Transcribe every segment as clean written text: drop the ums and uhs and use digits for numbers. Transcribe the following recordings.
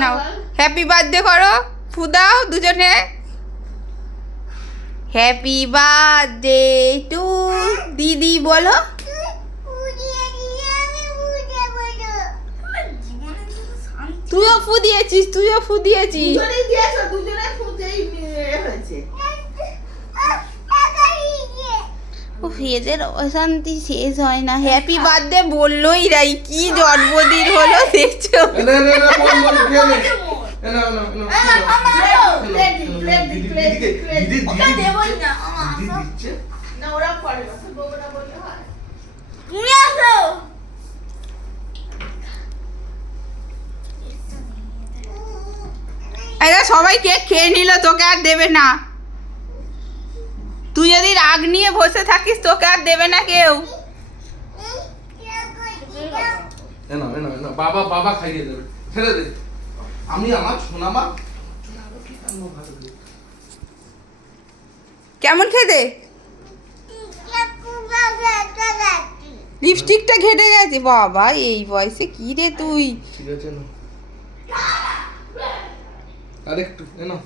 নাও happy birthday করো, ফু দাও দুজনে। হ্যাপি বার্থডে টু দিদি বলো। তুইও ফু দিয়েছিস, তুইও ফু দিয়েছিস। এদের অশান্তি শেষ হয় না। হ্যাপি বার্থডে বললোই রাই, কি জন্মদিন হলো দেখছো। এরা সবাই কেক খেয়ে নিল, তোকে আর দেবে না। তুই যদি রাগ নিয়ে বসে থাকিস তোকে আর দেবে না কেউ। বাবা বাবা খাইয়ে দেবে, ছেড়ে দে। আমি আমার সোনা মা। কেমন খেতে? লিপস্টিকটা ঘেটে গেছে বাবা, এই বয়সে কি রে তুই। ঠিক আছে না, আরেকটু এনো।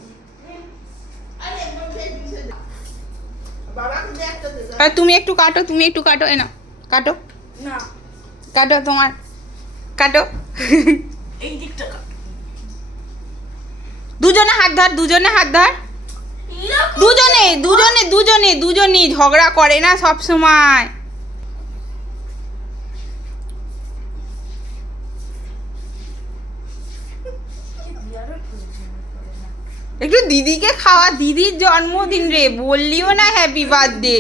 তুমি একটু কাটো, তুমি একটু কাটো, এনো কাটো না, কাটো তোমার, কাটো। এই দিকটা দুজনে হাত ধর, দুজনে হাত ধর, দুজনে দুজনে দুজনে দুজনে ঝগড়া করে না সব সময়। একটু দিদিকে খাওয়া, দিদির জন্মদিন রে, বললিও না হ্যাপি বার্থডে।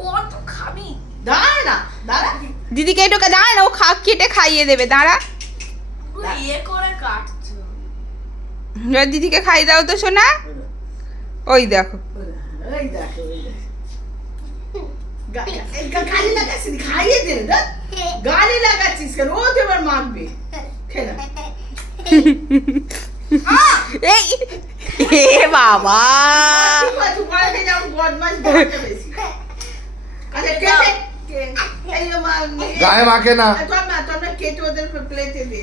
কত খাবি? দাঁড়া না, দাঁড়া। দিদিকে একটু দাঁড়া না, ও কেটে খাইয়ে দেবে, দাঁড়া। ইয়ে করে কাটছো। এবার দিদিকে খাই দাও তো সোনা। ওই দেখো, ওই দেখো, ওই দেখো। গালি লাগাচ্ছিস, খাইয়ে দে না। গালি লাগাচ্ছিস কেন? ও তো এবার মারবে। খেলা। এই এ বাবা, ঠিক আছে, বাড়িতে যাও, বদমাশ বাড়াতে বেশি। আচ্ছা, কেটে এই গায়ে মাখে না। তোমরা কেটে ওদের প্লেটে দে।